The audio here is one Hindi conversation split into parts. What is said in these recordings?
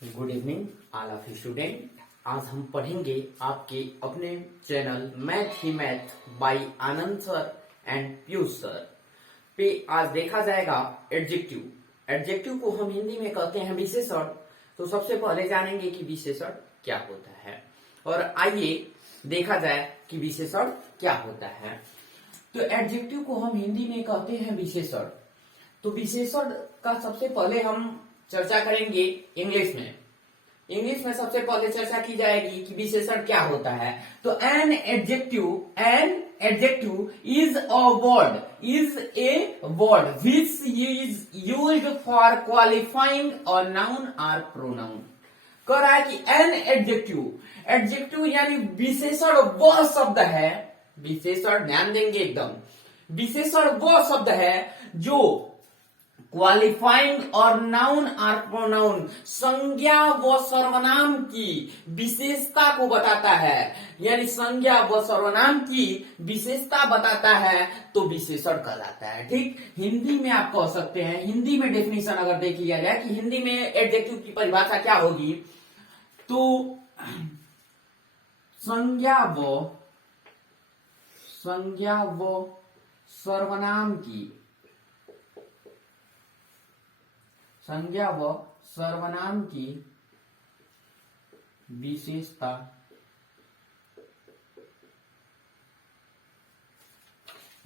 Good evening all of you student. आज हम पढ़ेंगे आपके अपने channel math he math bye Anand sir and Piyush sir पे आज देखा जाएगा एडजेक्टिव। एडजेक्टिव को हम हिंदी में कहते हैं विशेषण। तो सबसे पहले जानेंगे कि विशेषण क्या होता है और आइए देखा जाए कि विशेषण क्या होता है। तो एडजेक्टिव को हम हिंदी में कहते हैं विशेषण। तो विशेषण का सबसे पहले हम चर्चा करेंगे इंग्लिश में। इंग्लिश में सबसे पहले चर्चा की जाएगी कि विशेषण क्या होता है। तो an adjective is a word which is used for qualifying और नाउन और प्रोनाउन। कह रहा है कि एन एडजेक्टिव यानी विशेषण वह शब्द है, विशेषण ध्यान देंगे एकदम, विशेषण वह शब्द है जो क्वालिफाइंग और नाउन और प्रोनाउन संज्ञा व सर्वनाम की विशेषता को बताता है। यानी संज्ञा व सर्वनाम की विशेषता बताता है तो विशेषण कहलाता है। ठीक, हिंदी में आप कह सकते हैं, हिंदी में डेफिनेशन अगर देख लिया जाए कि हिंदी में एडजेक्टिव की परिभाषा क्या होगी, तो संज्ञा व सर्वनाम की, संज्ञा व सर्वनाम की विशेषता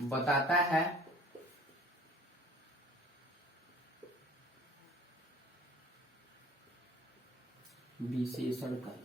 बताता है विशेषण कहलाता है।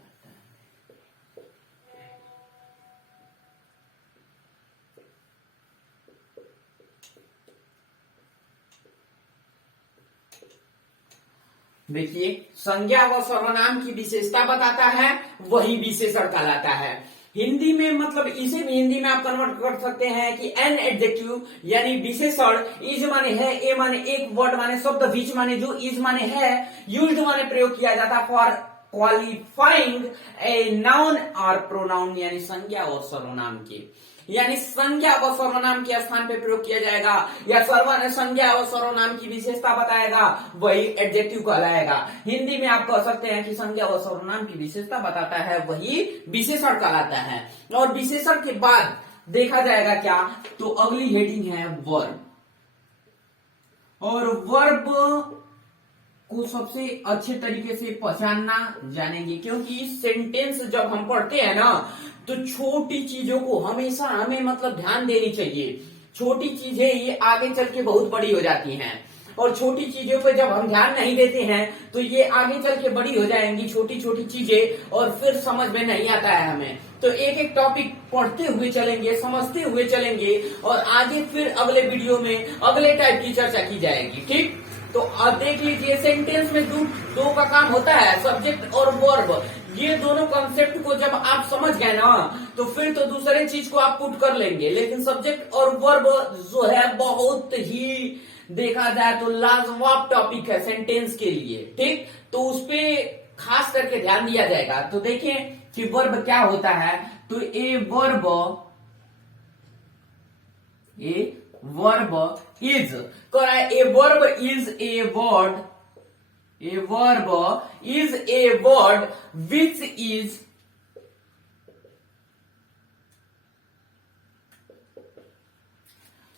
देखिए, संज्ञा व सर्वनाम की विशेषता बताता है वही विशेषण कहलाता है। हिंदी में मतलब इसे भी हिंदी में आप कन्वर्ट कर सकते हैं कि एन एडजेक्टिव यानी विशेषण, इज माने है, ए माने एक, वर्ड माने शब्द, विच माने जो, इज माने है, यूज्ड माने प्रयोग किया जाता फॉर क्वालिफाइंग ए नाउन और प्रोनाउन यानी संज्ञा और सर्वनाम के, यानी संज्ञा व सर्वनाम के स्थान पे प्रयोग किया जाएगा या संज्ञा और सर्वनाम की विशेषता बताएगा वही एडजेक्टिव कहलाएगा। हिंदी में आप कह सकते हैं कि संज्ञा व सर्वनाम की विशेषता बताता है वही विशेषण कहलाता है। और विशेषण के बाद देखा जाएगा क्या, तो अगली हेडिंग है वर्ब। और वर्ब को सबसे अच्छे तरीके से पहचानना जानेंगे, क्योंकि सेंटेंस जब हम पढ़ते हैं ना तो छोटी चीजों को हमेशा हमें मतलब ध्यान देनी चाहिए। छोटी चीजें ये आगे चल के बहुत बड़ी हो जाती हैं और छोटी चीजों पे जब हम ध्यान नहीं देते हैं तो ये आगे चल के बड़ी हो जाएंगी छोटी छोटी चीजें और फिर समझ में नहीं आता है हमें। तो एक एक टॉपिक पढ़ते हुए चलेंगे, समझते हुए चलेंगे और आगे फिर अगले वीडियो में अगले टाइप की चर्चा की जाएगी। ठीक, तो अब देख लीजिए, सेंटेंस में दो का काम होता है, सब्जेक्ट और वर्ब। ये दोनों कॉन्सेप्ट को जब आप समझ गए ना तो फिर तो दूसरे चीज को आप पुट कर लेंगे। लेकिन सब्जेक्ट और वर्ब जो है बहुत ही देखा जाए तो लाजवाब टॉपिक है सेंटेंस के लिए। ठीक, तो उस पे खास करके ध्यान दिया जाएगा। तो देखिए कि वर्ब क्या होता है। तो a verb is, a verb is a word, a verb is a word which is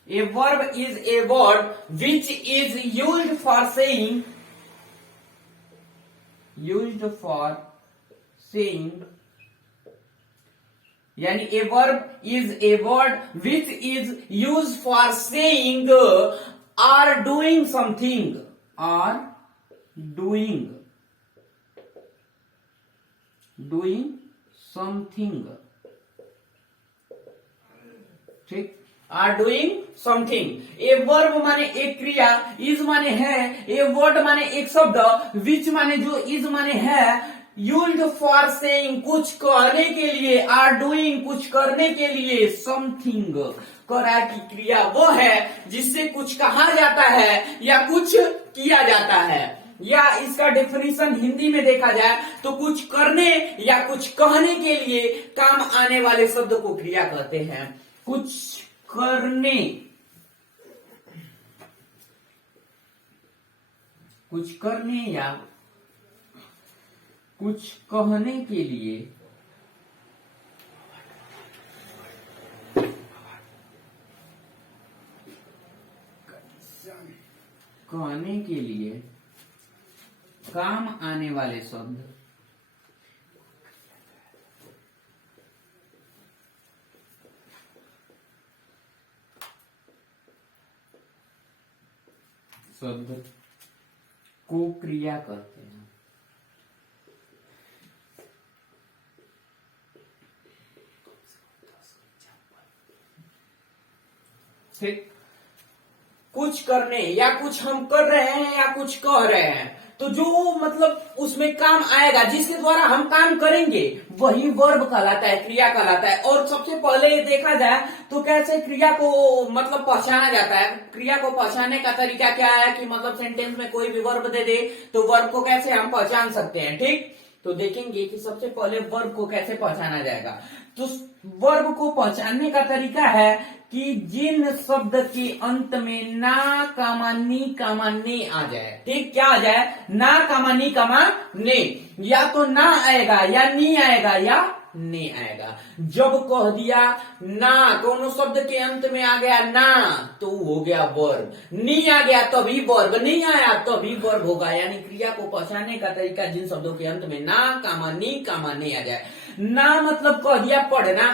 a verb is a word which is used for saying यानी a verb is a word which is used for saying or doing something, or doing something। ठीक, are doing something. A verb माने एक क्रिया, इज माने है, ए वर्ड माने एक शब्द, विच माने जो, इज माने है, यूज्ड फॉर सेइंग कुछ कहने के लिए, आर डूइंग कुछ करने के लिए, समथिंग कह रहा है कि क्रिया वो है जिससे कुछ कहा जाता है या कुछ किया जाता है। या इसका डेफिनेशन हिंदी में देखा जाए तो कुछ करने या कुछ कहने के लिए काम आने वाले शब्द को क्रिया कहते हैं। कुछ करने, कुछ करने या कुछ कहने के लिए, कहने के लिए काम आने वाले शब्द, शब्द को क्रिया कहते हैं। ठीक, कुछ करने या कुछ हम कर रहे हैं या कुछ कह रहे हैं, तो जो मतलब उसमें काम आएगा, जिसके द्वारा हम काम करेंगे, वही वर्ब कहलाता है, क्रिया कहलाता है। और सबसे पहले देखा जाए तो कैसे क्रिया को मतलब पहचाना जाता है। क्रिया को पहचानने का तरीका क्या है कि मतलब सेंटेंस में कोई भी वर्ब दे दे तो वर्ब को कैसे हम पहचान सकते हैं। ठीक, तो देखेंगे कि सबसे पहले वर्ब को कैसे पहचाना जाएगा। तो वर्ब को पहचानने का तरीका है कि जिन शब्द के अंत में ना कामा नी कामा ने आ जाए। ठीक, क्या आ जाए? ना कामा नी कामा ने, या तो ना आएगा या नी आएगा या ने आएगा। जब कह दिया ना, दोनों शब्द के अंत में आ गया ना, तो हो गया वर्ब। नी आ गया तभी वर्ब, नहीं आया तभी वर्ब होगा। यानी क्रिया को पहचानने का तरीका जिन शब्दों के अंत में ना कामा नी कामा ने आ जाए। ना मतलब कह दिया पढ़ना,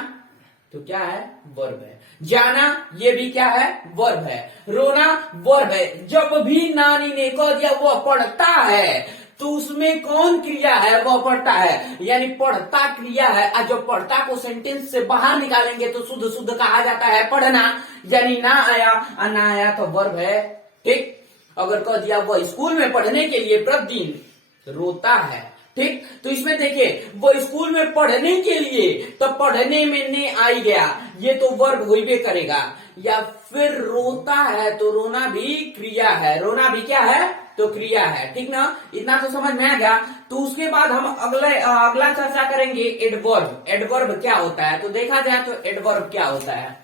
तो क्या है? वर्ब है। जाना, ये भी क्या है? वर्ब है। रोना वर्ब है। जब भी नानी ने कह दिया वह पढ़ता है, तो उसमें कौन क्रिया है? वह पढ़ता है, यानी पढ़ता क्रिया है। और जब पढ़ता को सेंटेंस से बाहर निकालेंगे तो शुद्ध शुद्ध कहा जाता है पढ़ना, यानी ना आया और ना आया तो वर्ब है। ठीक, अगर कह दिया वह स्कूल में पढ़ने के लिए प्रतिदिन रोता है, ठीक, तो इसमें देखिए वो स्कूल में पढ़ने के लिए, तो पढ़ने में ने आई गया, ये तो वर्ब हो ही करेगा। या फिर रोता है तो रोना भी क्रिया है, रोना भी क्या है? तो क्रिया है। ठीक ना, इतना तो समझ में आ गया। तो उसके बाद हम अगला चर्चा करेंगे एडवर्ब। एडवर्ब क्या होता है? तो देखा जाए तो एडवर्ब क्या होता है।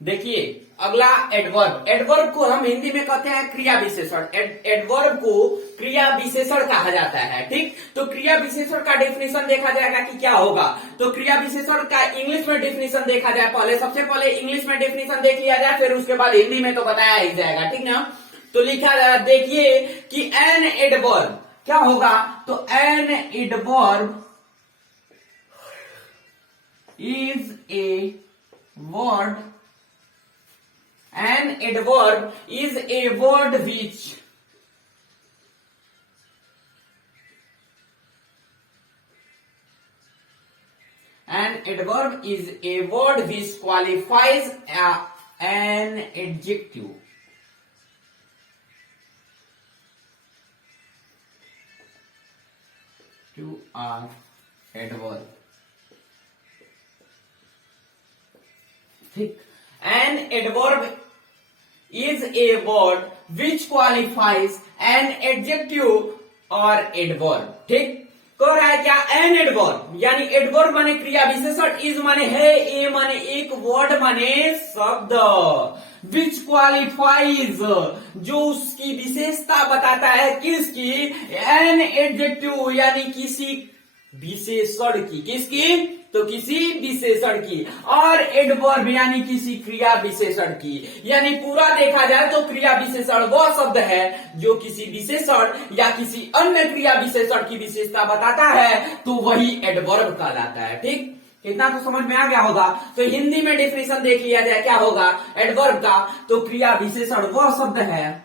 देखिए अगला एडवर्ब। एडवर्ब को हम हिंदी में कहते हैं क्रिया विशेषण। एडवर्ब को क्रिया विशेषण कहा जाता है। ठीक, तो क्रिया विशेषण का डेफिनेशन देखा जाएगा कि क्या होगा। तो क्रिया विशेषण का इंग्लिश में डेफिनेशन देखा जाए, पहले सबसे पहले इंग्लिश में डेफिनेशन देख लिया जाए, फिर उसके बाद हिंदी में तो बताया ही जाएगा। ठीक ना, तो लिखा जाए, देखिए कि एन एडवर्ब क्या होगा। तो an adverb is a word, an adverb is a word which qualifies an adjective to an adverb. ठीक, an adverb is a word which qualifies an adjective or adverb. ठीक, कह रहा है क्या? एन एडवर्ब, यानी एडवर्ब माने क्रिया विशेषण, इज माने है, ए माने एक, वर्ड माने शब्द, विच क्वालिफाइज जो उसकी विशेषता बताता है, किसकी? एन एडजेक्टिव यानी किसी विशेषण की, किसकी? तो किसी विशेषण की, और एडवर्ब यानी किसी क्रिया विशेषण की। यानी पूरा देखा जाए तो क्रिया विशेषण वह शब्द है जो किसी विशेषण या किसी अन्य क्रिया विशेषण की विशेषता बताता है, तो वही एडवर्ब कहलाता है। ठीक, इतना तो समझ में आ गया होगा। तो हिंदी में डेफिनेशन देख लिया जाए, क्या होगा एडवर्ब का। तो क्रिया विशेषण वह शब्द है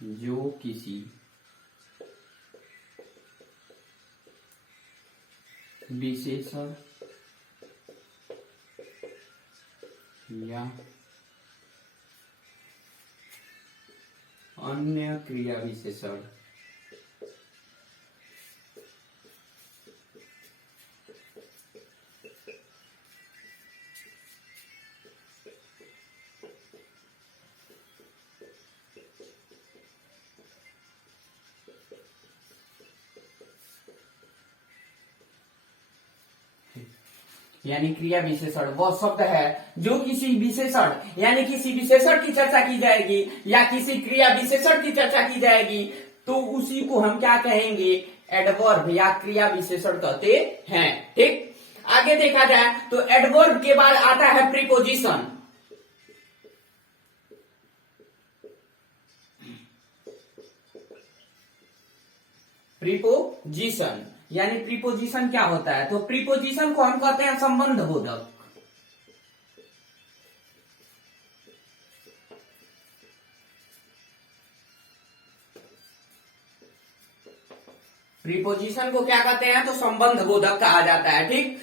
जो किसी विशेषण या अन्य क्रिया विशेषण यानी क्रिया विशेषण वह शब्द है जो किसी विशेषण यानी किसी विशेषण की चर्चा की जाएगी या किसी क्रिया विशेषण की चर्चा की जाएगी तो उसी को हम क्या कहेंगे, एडवर्ब या क्रिया विशेषण कहते हैं। ठीक, आगे देखा जाए तो एडवर्ब के बाद आता है प्रीपोजिशन। प्रीपोजिशन यानी प्रीपोजिशन क्या होता है, तो प्रीपोजिशन को हम कहते हैं संबंध बोधक। प्रीपोजिशन को क्या कहते हैं, तो संबंध बोधक कहा जाता है। ठीक,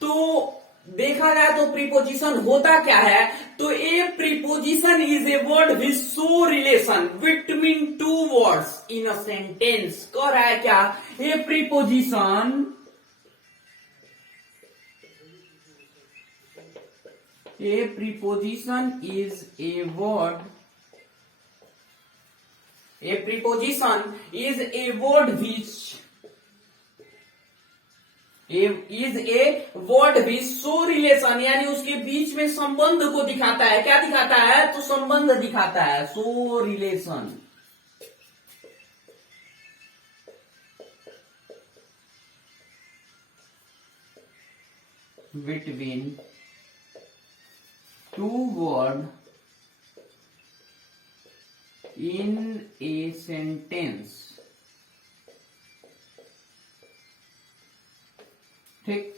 तो देखा जाए तो प्रीपोजिशन होता क्या है, तो ए preposition is a word which show relation between two words in a sentence. कह रहा है क्या, ए preposition is a word, A preposition is a word which is a word which show relation, यानी उसके बीच में संबंध को दिखाता है। क्या दिखाता है, तो संबंध दिखाता है, show relation between two word in a sentence. ठीक,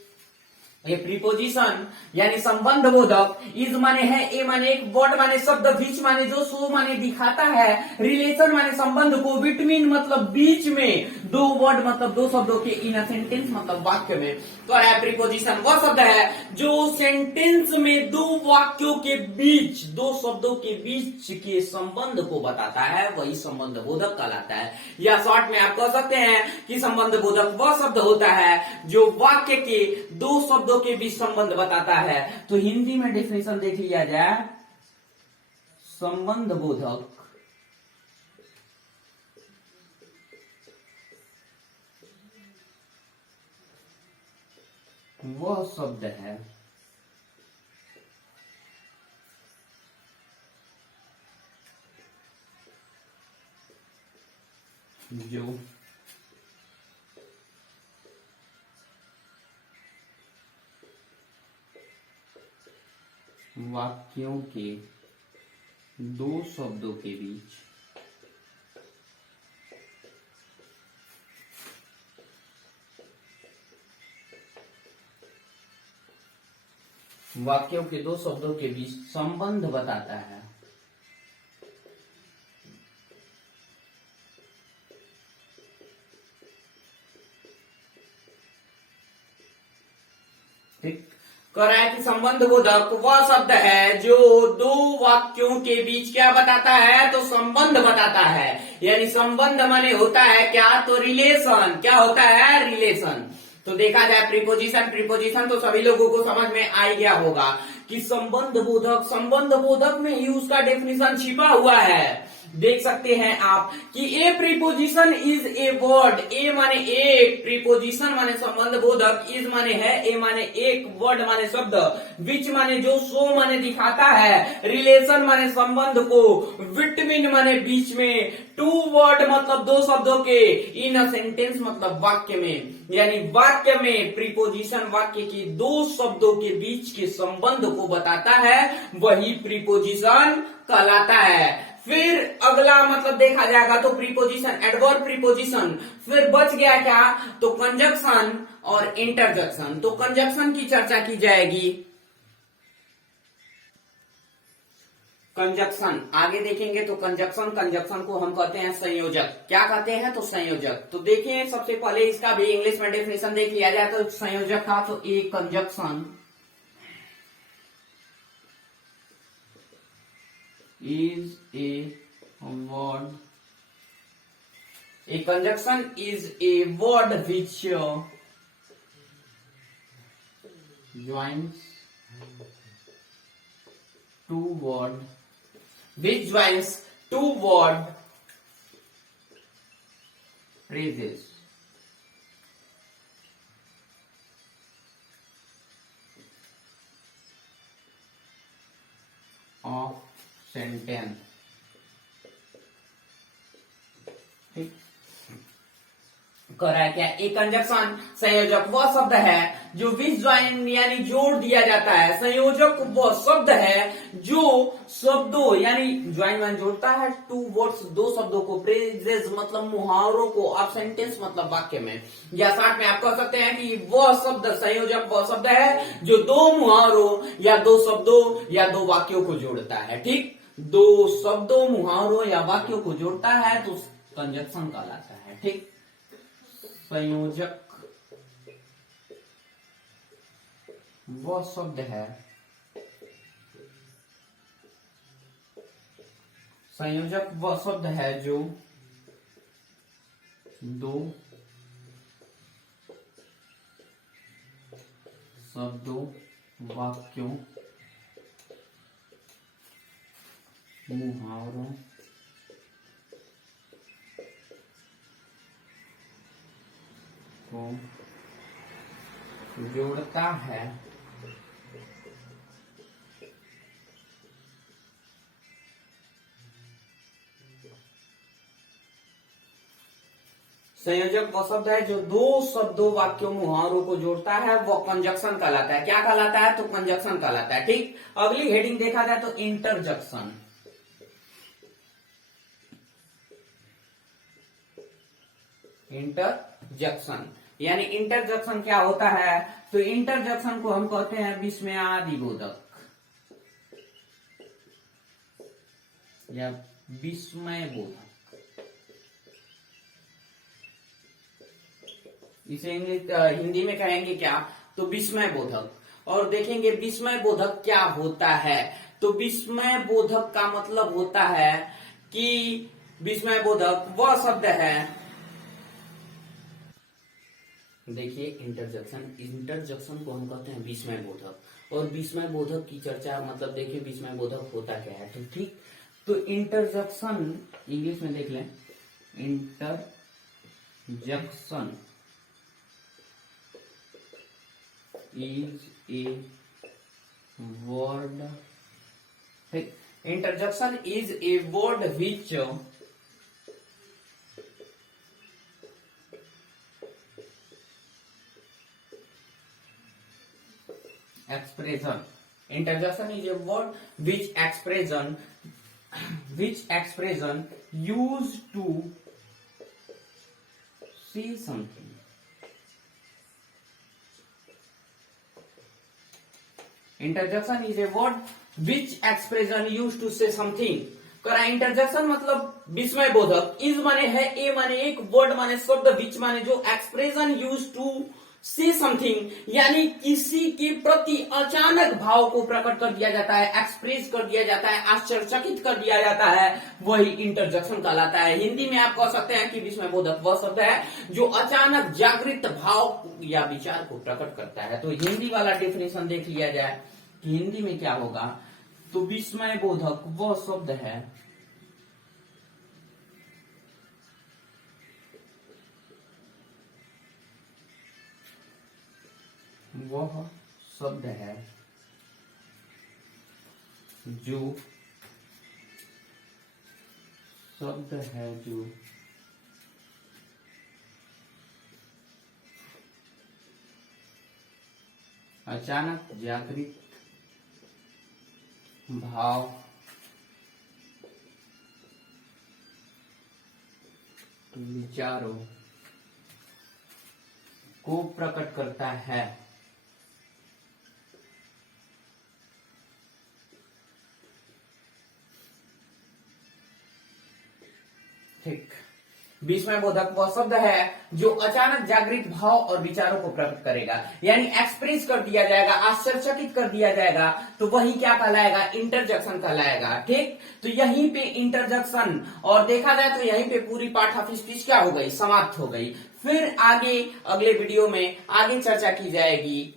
ये प्रीपोजिशन यानी संबंध बोधक, इज माने है, ए माने एक, वर्ड माने शब्द, बीच माने जो, सो माने दिखाता है, रिलेशन माने संबंध को, बिटवीन मतलब बीच में, दो वर्ड मतलब दो शब्दों के, इन अ सेंटेंस मतलब वाक्य में। तो है प्रीपोजिशन वह शब्द है जो सेंटेंस में दो वाक्यों के बीच, दो शब्दों के बीच के संबंध को बताता है, वही संबंध बोधक कहलाता है। या शॉर्ट में आप कह सकते हैं कि संबंध बोधक वह शब्द होता है जो वाक्य के दो शब्दों के बीच संबंध बताता है। तो हिंदी में डेफिनेशन देख लिया जाए, संबंध बोधक वह शब्द है जो वाक्यों के दो शब्दों के बीच संबंध बताता है। ठीक, कह रहा है कि संबंध बोधक वह शब्द है जो दो वाक्यों के बीच क्या बताता है, तो संबंध बताता है। यानी संबंध माने होता है क्या, तो रिलेशन। क्या होता है, रिलेशन। तो देखा जाए प्रीपोजिशन तो सभी लोगों को समझ में आ गया होगा कि संबंध बोधक में ही उसका डेफिनेशन छिपा हुआ है। देख सकते हैं आप कि a preposition is a word, a माने एक, प्रीपोजिशन माने संबंध बोधक, इज माने है, ए माने एक, वर्ड माने शब्द, विच माने जो, सो माने दिखाता है, रिलेशन माने संबंध को, बिटवीन माने बीच में, टू वर्ड मतलब दो शब्दों के, इन अ सेंटेंस मतलब वाक्य में। यानी वाक्य में प्रीपोजिशन वाक्य की दो शब्दों के बीच के संबंध को बताता है, वही प्रीपोजिशन कहलाता है। फिर अगला मतलब देखा जाएगा तो प्रीपोजिशन, एडवर्ब प्रीपोजिशन, फिर बच गया क्या, तो कंजक्शन और इंटरजेक्शन। तो कंजक्शन की चर्चा की जाएगी। कंजक्शन आगे देखेंगे तो कंजक्शन को हम कहते हैं संयोजक। क्या कहते हैं, तो संयोजक। तो देखें सबसे पहले इसका भी इंग्लिश में डेफिनेशन देख लिया जाए तो संयोजक का, तो A conjunction is a word. A conjunction is a word which joins two word phrases. Of sentence. ठीक, करा है क्या? एक कंजक्शन संयोजक वह शब्द है जो विच ज्वाइन यानी जोड़ दिया जाता है। संयोजक वह शब्द है जो शब्दों यानी ज्वाइन वन जोड़ता है टू वर्ड्स दो शब्दों को, फ्रेजेस मतलब मुहावरों को, आप सेंटेंस मतलब वाक्य में, या साथ में आप कह सकते हैं कि वह शब्द संयोजक वह शब्द है जो दो मुहावरों या दो शब्दों या दो वाक्यों को जोड़ता है। ठीक, दो शब्दों मुहावरों या वाक्यों को जोड़ता है तो कंजक्शन कहलाता है। ठीक, संयोजक वह शब्द है, संयोजक वह शब्द है जो दो शब्दों, वाक्यों, मुहावरों को जोड़ता है। संयोजक वह शब्द है जो दो शब्दों, वाक्यों, मुहावरों को जोड़ता है, वो कंजक्शन कहलाता है। क्या कहलाता है? तो कंजक्शन कहलाता है। ठीक, अगली हेडिंग देखा जाए तो इंटरजक्शन। इंटरजक्शन यानी इंटरजक्शन क्या होता है? तो इंटरजक्शन को हम कहते हैं विस्मयादिबोधक या विस्मय बोधक। इसे हिंदी में कहेंगे क्या? तो विस्मय बोधक। और देखेंगे विस्मय बोधक क्या होता है। तो विस्मय बोधक का मतलब होता है कि विस्मय बोधक वह शब्द है, देखिए इंटरजक्शन को हम कहते हैं विस्मय बोधक। और विस्मय बोधक की चर्चा मतलब देखिए विस्मय बोधक होता क्या है। तो ठीक, तो इंटरजक्शन इंग्लिश में देख लें, इंटरजक्शन is a word, interjection is a word which expression, interjection is a word which expression used to say something. Interjection is a word which expression use to say something. करा इंटरजेक्शन मतलब विस्मय बोधक, इज माने है, ए माने एक, वर्ड माने शब्द, विच माने जो, expression use to say something यानी किसी के प्रति अचानक भाव को प्रकट कर दिया जाता है, एक्सप्रेस कर दिया जाता है, आश्चर्यचकित कर दिया जाता है, वही इंटरजेक्शन कहलाता है। हिंदी में आप कह सकते हैं कि विस्मय बोधक वह शब्द है जो अचानक जागृत भाव या विचार को प्रकट करता है। तो हिंदी वाला डेफिनेशन देख लिया जाए कि हिंदी में क्या होगा। तो विस्मय बोधक वह शब्द है जो अचानक जागृत भाव, विचारों को प्रकट करता है। ठीक, विस्मय बोधक वह शब्द है जो अचानक जागृत भाव और विचारों को प्रकट करेगा, यानी एक्सप्रेस कर दिया जाएगा, आश्चर्यचकित कर दिया जाएगा, तो वही क्या कहलाएगा? इंटरजेक्शन कहलाएगा। ठीक, तो यहीं पे इंटरजेक्शन और देखा जाए तो यहीं पे पूरी पाठ ऑफ स्पीच क्या हो गई? समाप्त हो गई। फिर आगे अगले वीडियो में आगे चर्चा की जाएगी